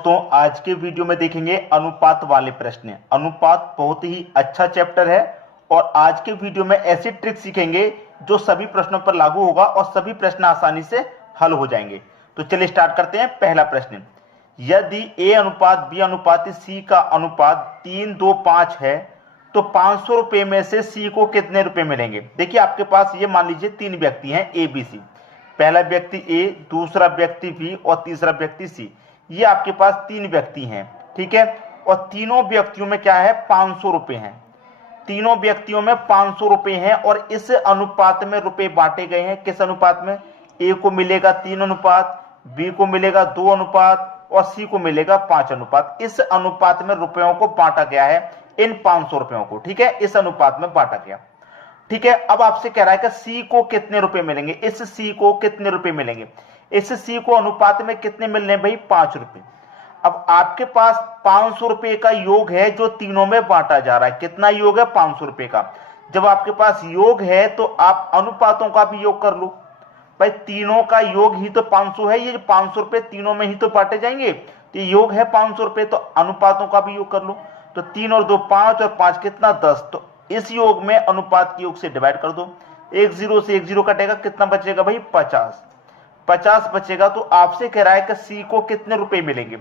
दोस्तों आज के वीडियो में देखेंगे अनुपात वाले प्रश्न। अनुपात बहुत ही अच्छा चैप्टर है और आज के वीडियो में ऐसी ट्रिक सीखेंगे जो सभी प्रश्नों पर लागू होगा और सभी प्रश्न आसानी से हल हो जाएंगे। तो चलिए स्टार्ट करते हैं। पहला प्रश्न, यदि a अनुपात b अनुपात c का अनुपात 3:2:5 है तो 500 रुपए में से c को कितने रुपए मिलेंगे। देखिए आपके पास ये मान लीजिए तीन व्यक्ति हैं a b c। पहला व्यक्ति a, दूसरा व्यक्ति b और तीसरा व्यक्ति c। ये आपके पास तीन व्यक्ति हैं, ठीक है। और तीनों व्यक्तियों में क्या है, 500 रुपए हैं। तीनों व्यक्तियों में 500 रुपए हैं और इस अनुपात में रुपए बांटे गए हैं। किस अनुपात में? a को मिलेगा 3 अनुपात, b को मिलेगा 2 अनुपात और c को मिलेगा 5 अनुपात। इस अनुपात में रुपयों को बांटा गया है, इन 500 रुपयों को, ठीक है। इस अनुपात में बांटा गया, ठीक है। अब आपसे कह रहा है कि c को कितने रुपए मिलेंगे। इस c को कितने रुपए मिलेंगे? इस c को अनुपात में कितने मिलने भाई? 5 रुपए। अब आपके पास 500 रुपए का योग है जो तीनों में बांटा जा रहा है। कितना योग है? 500 रुपए का। जब आपके पास योग है तो आप अनुपातों का भी योग कर लो। भाई तीनों का योग ही तो 500 है। ये 500 रुपए तीनों में ही तो बांटे जाएंगे, तो योग है 500 रुपए, तो अनुपातों का भी योग कर लो। तो 3 और 2 5 और 5 कितना? 10। तो इस योग में अनुपात के योग से डिवाइड कर दो। एक जीरो से एक जीरो कटेगा, कितना बचेगा भाई? 50। 50 बचेगा। तो आपसे कह रहा है कि सी को कितने रुपए मिलेंगे।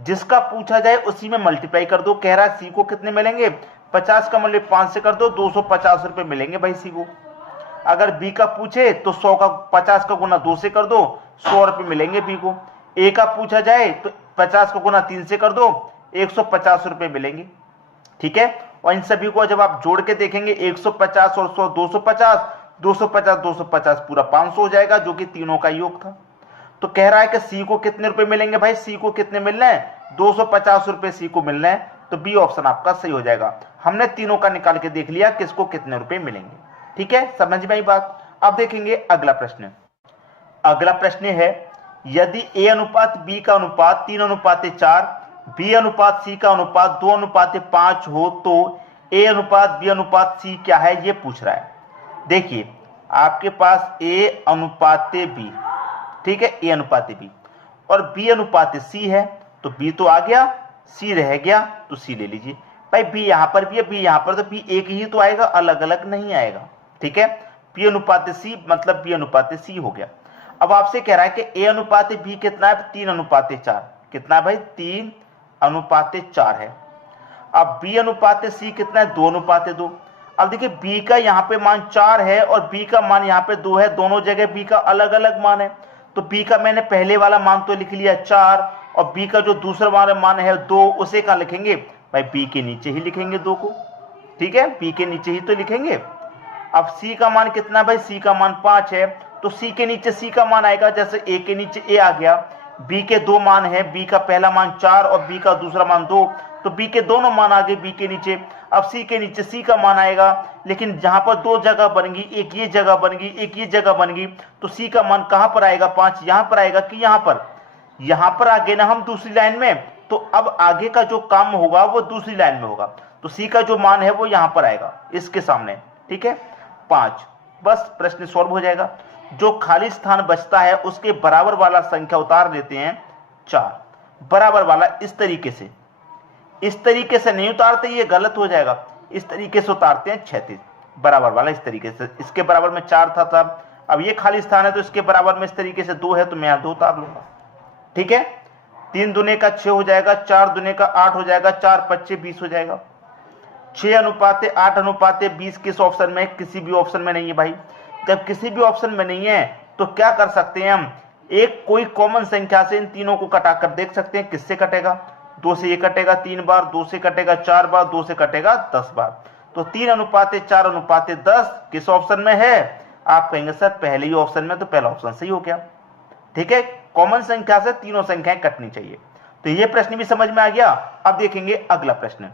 जिसका पूछा जाए उसी में मल्टीप्लाई कर दो। कह रहा है सी को कितने मिलेंगे? 50 का मल्टीप्लाई 5 से कर दो, 250 रुपए मिलेंगे भाई सी को। अगर बी का पूछे तो 100 का 50 का गुना 2 से कर दो, 100 रुपए मिलेंगे बी को। ए का पूछा जाए तो 50 का गुना 3 से कर दो, 150 रुपए मिलेंगे, ठीक है। और इन सभी को जब आप जोड़ के देखेंगे 150 और 100 250, 250 250 पूरा 500 हो जाएगा, जो कि तीनों का योग था। तो कह रहा है कि सी को कितने रुपए मिलेंगे भाई? सी को कितने मिलने हैं? 250 रुपए सी को मिलने हैं। तो बी ऑप्शन आपका सही हो जाएगा। हमने तीनों का निकाल के देख लिया किसको कितने रुपए मिलेंगे, ठीक है। समझ में आई बात? अब देखेंगे अगला प्रश्न। अगला प्रश्न है, यदि ए अनुपात बी का अनुपात 3:4, बी अनुपात सी का अनुपात 2:5 हो तो ए अनुपात बी अनुपात सी क्या है, ये पूछ रहा है। देखिए आपके पास ए अनुपात बी, ठीक है, ए अनुपात बी और बी अनुपात सी है। तो बी तो आ गया, सी रह गया, तो सी ले लीजिए भाई। बी यहां पर भी है, बी यहां पर, तो बी एक ही तो आएगा, अलग अलग नहीं आएगा, ठीक है। बी अनुपात सी मतलब बी अनुपात सी हो गया। अब आपसे कह रहा है कि ए अनुपात बी कितना है? 3:4। कितना है भाई? 3:4 है। अब बी अनुपात सी कितना है? 2:2। अब देखिए बी का यहाँ पे मान 4 है और बी का मान यहाँ पे 2 है। दोनों जगह बी का अलग अलग मान है। तो बी का मैंने पहले वाला मान तो लिख लिया 4 और बी का जो दूसरा वाला मान है 2, उसे कहाँ लिखेंगे भाई? बी के नीचे ही लिखेंगे 2 को, ठीक है। बी के नीचे ही तो लिखेंगे। अब सी का मान कितना भाई? सी का मान 5 है, तो सी के नीचे सी का मान आएगा। जैसे ए के नीचे ए आ गया। बी के 2 मान है, बी का पहला मान 4 और बी का दूसरा मान 2, तो बी के दोनों मान आ गए बी के नीचे। अब सी के नीचे सी का मान आएगा, लेकिन जहां पर 2 जगह बन गई, एक ये जगह बन गई, एक ये जगह बन गई, तो सी का मान कहां पर आएगा? 5 यहां पर आएगा कि यहां पर? यहां पर आ गए ना हम दूसरी लाइन में। तो अब आगे का जो काम होगा वो दूसरी लाइन में होगा। तो सी का जो मान है वो यहां पर आएगा, इसके सामने, ठीक है, 5। बस प्रश्न सॉल्व हो जाएगा। जो खाली स्थान बचता है उसके बराबर वाला संख्या उतार देते हैं 4। बराबर वाला इस तरीके से, इस तरीके से नहीं उतारते, ये गलत हो जाएगा। इस तरीके से उतारते हैं 36। बराबर वाला इस तरीके से, इसके बराबर में 4 था तब, अब ये खाली स्थान है तो इसके बराबर में इस तरीके से 2 है, तो मैं यहां 2 उतार लूंगा, ठीक है। 3 दूने का 6 हो जाएगा, 4 दूने का 8 हो जाएगा, 4 5 20 हो जाएगा। 6:8:20 किस ऑप्शन में? किसी भी ऑप्शन में नहीं है भाई। जब किसी भी ऑप्शन में नहीं है तो क्या कर सकते हैं हम? एक कोई कॉमन संख्या से इन तीनों को कटाकर देख सकते हैं किससे कटेगा। 2 से ये कटेगा 3 बार, 2 से कटेगा 4 बार, 2 से कटेगा 10 बार। तो 3:4:10 किस ऑप्शन में है? आप कहेंगे सर पहले ही ऑप्शन में, तो पहला ऑप्शन सही हो गया, ठीक है। कॉमन संख्या से तीनों संख्याएं कटनी चाहिए। तो ये प्रश्न भी समझ में आ गया। अब देखेंगे अगला प्रश्न।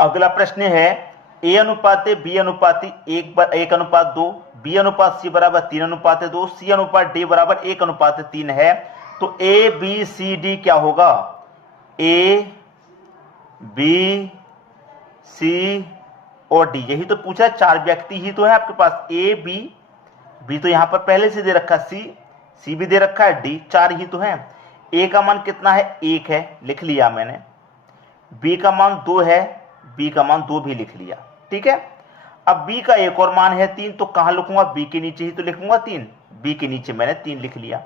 अगला प्रश्न है, ए अनुपात बी अनुपात 1:2, बी अनुपात सी बराबर 3:2, सी अनुपात डी बराबर 1:3 है। तो ए बी सी डी क्या होगा? ए बी सी और डी, यही तो पूछा। 4 व्यक्ति ही तो है आपके पास। ए बी तो यहां पर पहले से दे रखा, सी भी दे रखा है, डी, 4 ही तो है। ए का मान कितना है, 1 है, लिख लिया मैंने। बी का मान 2 है, बी का मान 2 भी लिख लिया। ठीक है, अब बी का एक और मान है 3, तो कहां लिखूंगा, बी के नीचे ही तो लिखूंगा 3, बी के नीचे मैंने 3 लिख लिया।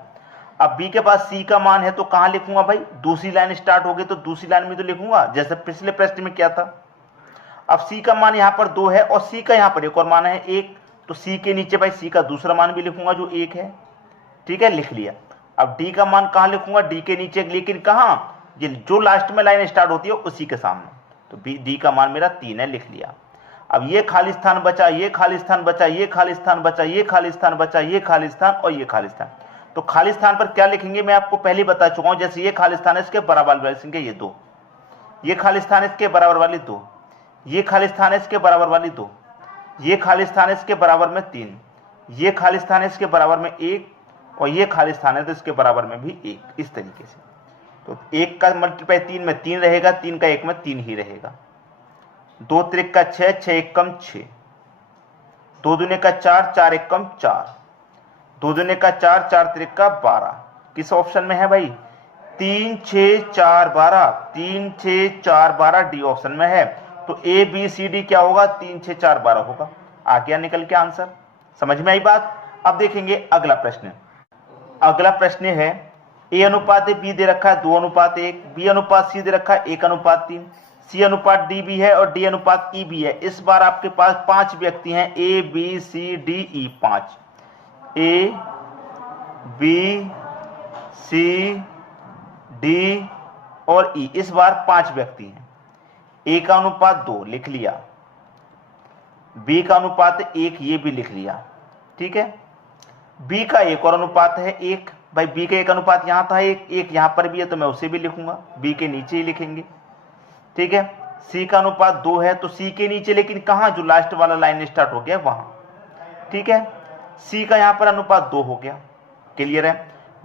अब बी के पास सी का मान है तो कहां लिखूंगा भाई, दूसरी लाइन स्टार्ट हो गई तो दूसरी लाइन में तो लिखूंगा, जैसे पिछले प्रश्न में क्या था। अब सी का मान यहां पर 2 है और सी का यहां पर एक और मान है 1, तो सी के नीचे भाई सी का दूसरा मान भी लिखूंगा जो 1 है। ठीक है, लिख लिया। अब डी का मान कहां लिखूंगा, डी के नीचे, लेकिन कहां, ये जो लास्ट में लाइन स्टार्ट होती है उसी के सामने, तो डी का मान मेरा 3 है, लिख लिया। अब ये खाली स्थान बचा, ये खाली स्थान बचा, ये खाली स्थान बचा, ये खाली स्थान बचा, ये खाली स्थान और ये खाली स्थान, तो खाली स्थान पर क्या लिखेंगे मैं आपको पहले बता चुका हूं, जैसे ये खाली स्थान है इसके बराबर वाली संख्या ये 2, ये खाली स्थान है इसके बराबर वाली 2, ये खाली स्थान है इसके बराबर वाली 2, ये खाली स्थान है इसके बराबर में 3, ये खाली स्थान है इसके बराबर में 1 और ये खाली स्थान है तो इसके बराबर में भी 1, इस तरीके से। तो 1 का मल्टीप्लाई 3 में 3 रहेगा, 3 का 1 में 3 ही रहेगा। 2 त्रिक का 6, 6 एकम 6, 2 दूने का 4, 4 एकम 4, 2 दूने का 4, 4 त्रिक का 12, किस ऑप्शन में है भाई, 3 6 4 12, 3 6 4 12 डी ऑप्शन में है। तो ए बी सी डी क्या होगा, 3 6 4 12 होगा। आ गया निकल के आंसर, समझ में आई बात। अब देखेंगे अगला प्रश्न। अगला प्रश्न है ए अनुपात बी दे रखा है 2 अनुपात 1, बी अनुपात सी दे रखा है 1 अनुपात 3, सी अनुपात डी भी है और डी अनुपात ई भी है। इस बार आपके पास 5 व्यक्ति हैं, A B C D E, 5, A B C D और ई, इस बार 5 व्यक्ति हैं। ए का अनुपात 2 लिख लिया, बी का अनुपात 1 ये भी लिख लिया। ठीक है, बी का एक और अनुपात है 1, भाई बी का एक अनुपात यहां था 1, एक यहां पर भी है तो मैं उसे भी लिखूंगा, बी के नीचे ही लिखेंगे। ठीक है, सी का अनुपात 2 है तो सी के नीचे, लेकिन कहां, जो लास्ट वाला लाइन स्टार्ट हो गया वहां। ठीक है, सी का यहां पर अनुपात 2 हो गया, क्लियर है।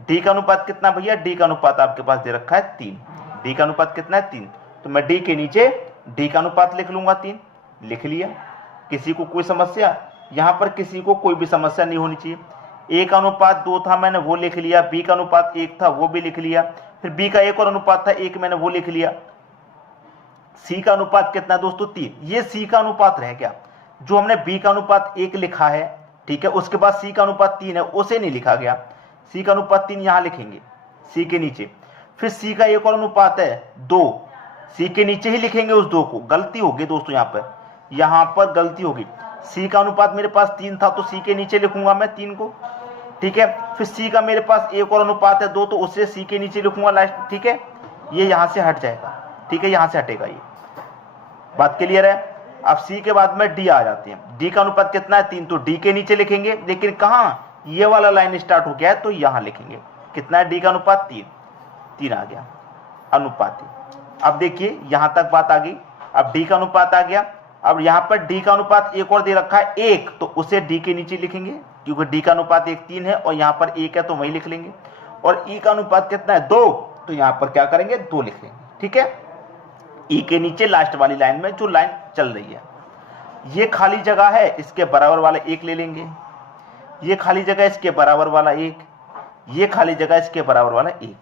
डी का अनुपात कितना भैया, डी का अनुपात आपके पास दे रखा है 3, डी का अनुपात कितना है 3, तो मैं डी के नीचे डी का अनुपात लिख लूंगा 3, लिख लिया। किसी को कोई समस्या, यहां पर किसी को कोई भी समस्या नहीं होनी चाहिए। ए का अनुपात 2 था मैंने वो लिख लिया, बी का अनुपात 1 था वो भी लिख लिया, फिर बी का एक और अनुपात था 1 मैंने वो लिख लिया। सी का अनुपात कितना दोस्तों 3, ये सी का अनुपात रह गया, जो हमने बी का अनुपात 1 लिखा है। ठीक है, उसके बाद सी का अनुपात 3 है उसे नहीं लिखा गया, सी का अनुपात 3 यहां लिखेंगे सी के नीचे। फिर सी का एक और अनुपात है 2, सी के नीचे ही लिखेंगे उस 2 को। गलती होगी दोस्तों, यहां पर गलती होगी, सी का अनुपात मेरे पास 3 था तो सी के नीचे लिखूंगा मैं 3 को। ठीक है, फिर सी का मेरे पास एक और अनुपात है 2 तो उससे सी के नीचे लिखूंगा लास्ट। ठीक है, ये यहां से हट जाएगा, ठीक है, यहां से हटेगा, ये बात क्लियर है। अब सी के बाद में डी आ जाते हैं, डी का अनुपात कितना है 3, तो डी के नीचे लिखेंगे, लेकिन कहां, ये वाला लाइन स्टार्ट हो गया है तो यहां लिखेंगे। कितना है डी का अनुपात 3, 3 आ गया अनुपात। अब देखिए यहां तक बात आ गई, अब डी का अनुपात आ गया। अब यहां पर डी का अनुपात एक और दे रखा है 1, तो उसे डी के नीचे लिखेंगे, क्योंकि डी का अनुपात 1 3 है और यहां पर 1 है तो वही लिख लेंगे। और ई का अनुपात कितना है 2, तो यहां पर क्या करेंगे 2 लिख लेंगे। ठीक है, ई के नीचे लास्ट वाली लाइन में जो लाइन चल रही है, ये खाली जगह है, इसके बराबर वाला 1 ले लेंगे, ये खाली जगह इसके बराबर वाला 1, ये खाली जगह इसके बराबर वाला 1,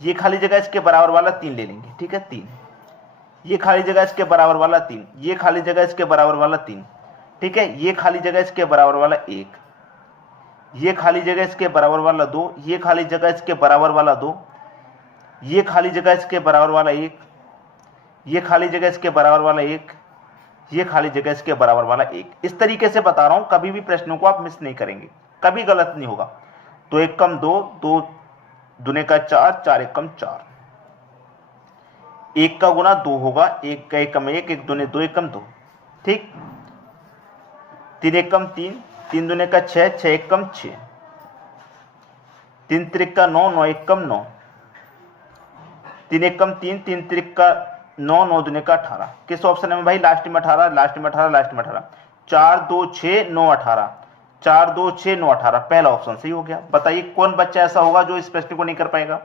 ये खाली जगह इसके बराबर वाला 3 ले लेंगे। ठीक है, 3, ये खाली जगह इसके बराबर वाला 3, ये खाली जगह इसके बराबर वाला 3। ठीक है, ये खाली जगह इसके बराबर वाला 1, ये खाली जगह इसके बराबर वाला 2, ये खाली जगह इसके बराबर वाला 2, ये खाली जगह इसके बराबर वाला 1, ये खाली जगह इसके बराबर वाला 1, ये खाली जगह इसके बराबर वाला 1। इस तरीके से बता रहा हूं, कभी भी प्रश्नों को आप मिस नहीं करेंगे, कभी गलत नहीं होगा। 2 एकम 2, 2 दूने का 4, 4 एकम 4, 1 का गुना 2 होगा, 1 का एकम 1, 1 दूने 2 एकम 2। ठीक, 3 एकम 3, 3 दूने का 6, 6 एकम 6, 3 त्रिक का 9, 9 एकम 9, 3 एकम 3, 3 त्रिक का 9, 9 दूने का 18। किस ऑप्शन में भाई, लास्ट में 18, लास्ट में 18, लास्ट में 18, 4 2 6 9 18, 4 2 6 9 18, पहला ऑप्शन सही हो गया। बताइए कौन बच्चा ऐसा होगा जो इस प्रश्न को नहीं कर पाएगा।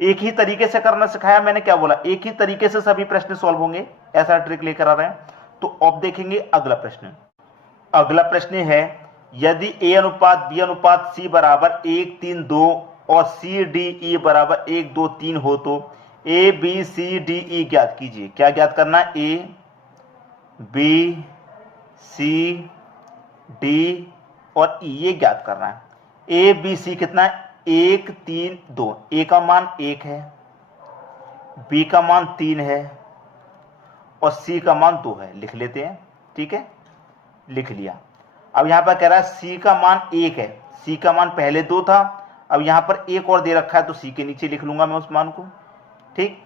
एक ही तरीके से करना सिखाया मैंने, क्या बोला, एक ही तरीके से सभी प्रश्न सॉल्व होंगे, ऐसा ट्रिक लेकर आ रहे हैं। तो अब देखेंगे अगला प्रश्न। अगला प्रश्न है, यदि ए अनुपात बी अनुपात सी बराबर 1 3 2 और सी डी ई बराबर 1 2 3 हो तो ए बी सी डी ई ज्ञात कीजिए। क्या ज्ञात करना है? ए बी सी डी और ई ये ज्ञात करना है। ए बी सी कितना है? 1 3 2। ए का मान 1 है, बी का मान 3 है और सी का मान 2 है। लिख लेते हैं, ठीक है, लिख लिया। अब यहां पर कह रहा है सी का मान 1 है, सी का मान पहले 2 था, अब यहां पर 1 और दे रखा है तो सी के नीचे लिख लूंगा मैं उस मान को, ठीक।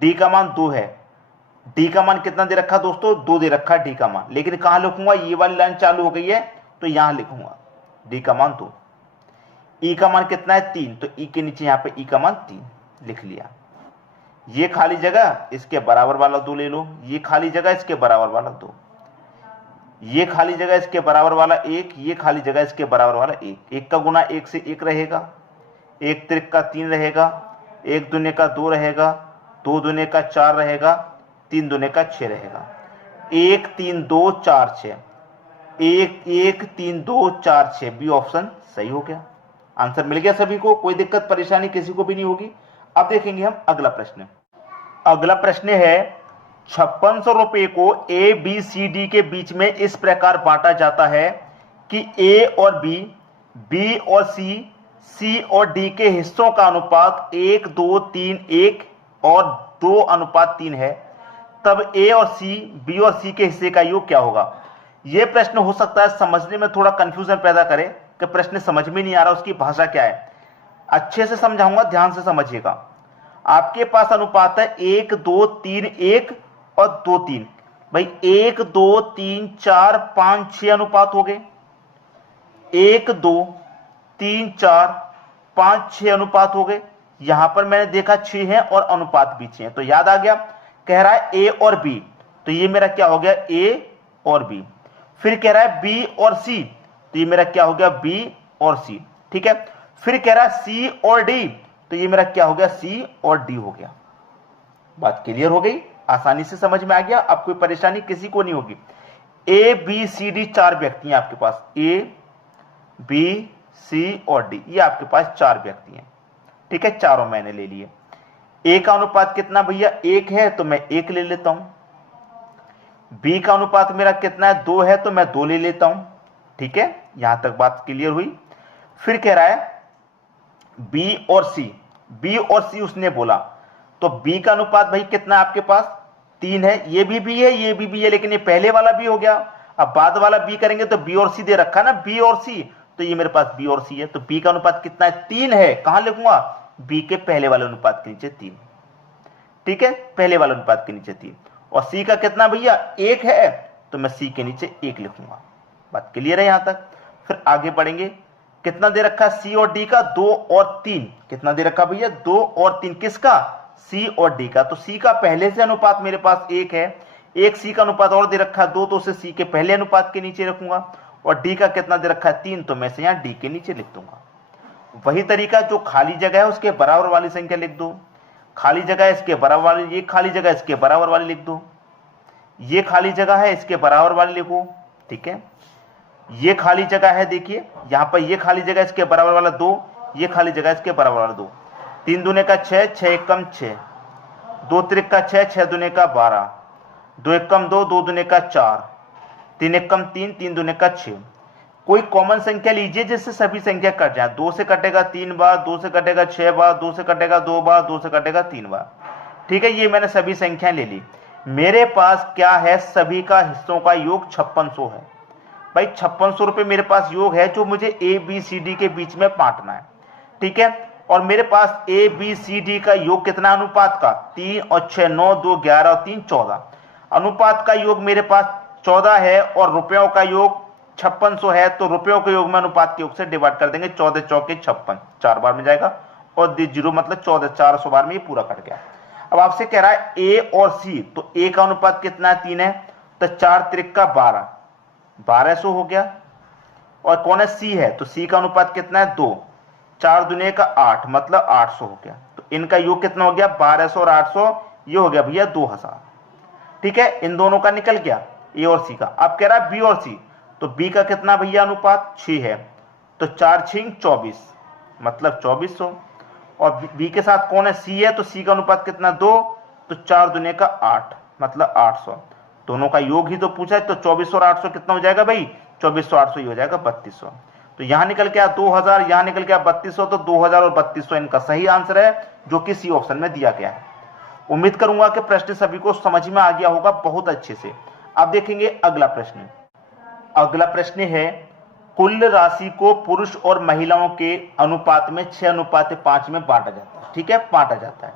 डी का मान 2 है, डी का मान कितना दे रखा है दोस्तों? 2 दे रखा है डी का मान, लेकिन कहां लिखूंगा? ये वाली लाइन चालू हो गई है तो यहां लिखूंगा डी का मान 2। ई का मान कितना है? 3, तो ई के नीचे यहां पे ई का मान 3 लिख लिया। ये खाली जगह इसके बराबर वाला 2 ले लो, ये खाली जगह इसके बराबर वाला 2, ये खाली जगह इसके बराबर वाला 1, ये खाली जगह इसके बराबर वाला 1। 1 का गुना 1 से 1 रहेगा, 1 त्रिक का 3 रहेगा, 1 दूने का 2 रहेगा, 2 दूने का 4 रहेगा, 3 दूने का 6 रहेगा। 1 3 2 4 6, 1 1 3 2 4 6, बी ऑप्शन सही हो गया। आंसर मिल गया सभी को, कोई दिक्कत परेशानी किसी को भी नहीं होगी। अब देखेंगे हम अगला प्रश्न। अगला प्रश्न है 5600 रुपए को ए बी सी डी के बीच में इस प्रकार बांटा जाता है कि ए और बी, बी और सी, सी और डी के हिस्सों का अनुपात 1 2 3 1 और 2 अनुपात 3 है, तब ए और सी, बी और सी के हिस्से का योग क्या होगा? यह प्रश्न हो सकता है समझने में थोड़ा कंफ्यूजन पैदा करे कि प्रश्न समझ में नहीं आ रहा, उसकी भाषा क्या है। अच्छे से समझाऊंगा, ध्यान से समझिएगा। आपके पास अनुपात है 1 2 3 1 और 2 3। भाई 1 2 3 4 5 6 अनुपात हो गए, 1 2 3 4 5 6 अनुपात हो गए। यहां पर मैंने देखा 6 है और अनुपात भी 6 है, तो याद आ गया। कह रहा है ए और बी, तो ये मेरा क्या हो गया? ए और बी। फिर कह रहा है बी और सी, तो ये मेरा क्या हो गया? बी और सी, ठीक है। फिर कह रहा है सी और डी, तो ये मेरा क्या हो गया? सी और डी हो गया। बात क्लियर हो गई, आसानी से समझ में आ गया, अब कोई परेशानी किसी को नहीं होगी। ए बी सी डी 4 व्यक्ति हैं आपके पास, ए बी सी और डी, ये आपके पास 4 व्यक्ति हैं, ठीक है। चारों मैंने ले लिए। ए का अनुपात कितना भैया? 1 है, तो मैं 1 ले लेता हूं। बी का अनुपात मेरा कितना है? 2 है, तो मैं 2 ले लेता हूं, ठीक है। यहां तक बात क्लियर हुई। फिर कह रहा है बी और सी, बी और सी उसने बोला, तो बी का अनुपात भाई कितना है आपके पास? 3 है। ये भी बी है, ये भी बी है, लेकिन ये पहले वाला बी हो गया। अब बाद वाला बी करेंगे तो बी और सी दे रखा ना, बी और सी, तो ये मेरे पास बी और सी है। तो बी का अनुपात कितना है? 3 है। कहां लिखूंगा? बी के पहले वाले अनुपात के नीचे 3, ठीक है, पहले वाले अनुपात के नीचे 3। और सी का कितना भैया? 1 है, तो मैं सी के नीचे 1 लिखूंगा। बात क्लियर है यहां तक। फिर आगे बढ़ेंगे। कितना दे रखा? सी और डी का 2 और 3। कितना दे रखा भैया? 2 और 3। किसका? सी और डी का। तो सी का पहले से अनुपात मेरे पास 1 है, एक सी का अनुपात और दे रखा है 2, तो उसे सी के पहले अनुपात के नीचे रखूंगा। और डी का कितना दे रखा है? 3, तो मैं से यहां डी के नीचे लिख दूंगा। वही तरीका, जो खाली जगह है उसके बराबर वाली संख्या लिख दो, खाली जगह इसके बराबर वाली, ये खाली जगह इसके बराबर वाली लिख दो, ये खाली जगह है इसके बराबर वाली लिखो, ठीक है। ये खाली जगह है, देखिए यहां पर ये खाली जगह इसके बराबर वाला 2, ये खाली जगह इसके बराबर वाला 2। 3 दूने का 6, 6 एकम 6, 2 त्रिक का 6, 6 दूने का 12, 2 एकम 2, 2 दूने का 4, 3 एकम 3, 3 दूने का 6। कोई कॉमन संख्या लीजिए जिससे सभी संख्या कट जाए। 2 से कटेगा 3 बार, 2 से कटेगा 6 बार, 2 से कटेगा 2 बार, 2 से कटेगा 3 बार, ठीक है। ये मैंने सभी संख्या ले ली। मेरे पास क्या है? सभी का हिस्सों का योग 5600 है। भाई 5600 रुपए मेरे पास योग है जो मुझे ए बी सी डी के बीच में बांटना है, ठीक है। और मेरे पास ए बी सी डी का योग कितना अनुपात का? 3 और 6 9, 2 11 और 3 14। अनुपात का योग मेरे पास 14 है और रुपयों का योग 5600 है, तो रुपयों के योग में अनुपात के योग से डिवाइड कर देंगे। 14 चौके 56, 4 बार में जाएगा और 0 मतलब 14, 400 बार में ये पूरा कट गया। अब आपसे कह रहा है ए और सी, तो ए का अनुपात कितना है? 3 है, तो 4 त्रिक का 12, 1200 हो गया। और कौन है? सी है, तो सी का अनुपात कितना है? 2, 4 दुनिया का 8 मतलब 800 हो गया। तो इनका योग कितना हो गया? 1200 और 800, ये हो गया भैया 2000, ठीक है। इन दोनों का निकल गया ए और सी का। अब कह रहा है बी और सी, तो बी का कितना भैया अनुपात? 6 है, तो 4 6 24, मतलब 2400। और बी के साथ कौन है, सी है, तो सी का अनुपात कितना 2, तो 4 दूने का 8 मतलब 800। दोनों का योग ही तो पूछा है, तो 2400 और 800 कितना हो जाएगा भाई, 2400 800 ही हो जाएगा 3200। तो यहां निकल के आया 2000, यहां निकल के आया 3200, तो 2000 और 3200 इनका सही आंसर है, जो कि सी ऑप्शन में दिया गया है। उम्मीद करूंगा कि प्रश्न सभी को समझ में आ गया होगा बहुत अच्छे से। अब देखेंगे अगला प्रश्न। अगला प्रश्न है, कुल राशि को पुरुष और महिलाओं के अनुपात में 6:5 में बांटा जाता है। ठीक है, बांटा जाता है,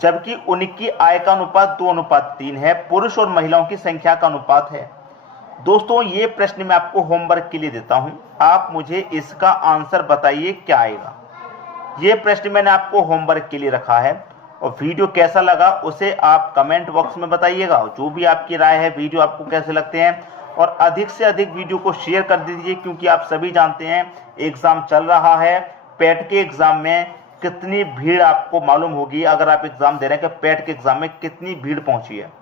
जबकि उनकी आय का अनुपात 2:3 है। पुरुष और महिलाओं की संख्या का अनुपात है। दोस्तों ये प्रश्न मैं आपको होमवर्क के लिए देता हूं, आप मुझे इसका आंसर बताइए क्या आएगा। ये प्रश्न मैंने आपको होमवर्क के लिए रखा है, और वीडियो कैसा लगा उसे आप कमेंट बॉक्स में बताइएगा। जो भी आपकी राय है, वीडियो आपको कैसे लगते हैं, और अधिक से अधिक वीडियो को शेयर कर दीजिए, क्योंकि आप सभी जानते हैं एग्जाम चल रहा है। पेट के एग्जाम में कितनी भीड़ आपको मालूम होगी, अगर आप एग्जाम दे रहे हैं कि पेट के एग्जाम में कितनी भीड़ पहुंची है।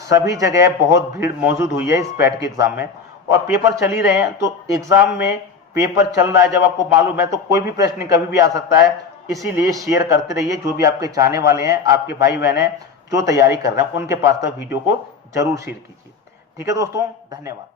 सभी जगह बहुत भीड़ मौजूद हुई है इस पेट के एग्जाम में, और पेपर चल ही रहे हैं। तो एग्जाम में पेपर चल रहा है, जब आपको मालूम है तो कोई भी प्रश्न कभी भी आ सकता है। इसीलिए शेयर करते रहिए, जो भी आपके चाहने वाले हैं, आपके भाई बहन हैं जो तैयारी कर रहे हैं, उनके पास तक वीडियो को जरूर शेयर कीजिए। ठीक है दोस्तों, धन्यवाद।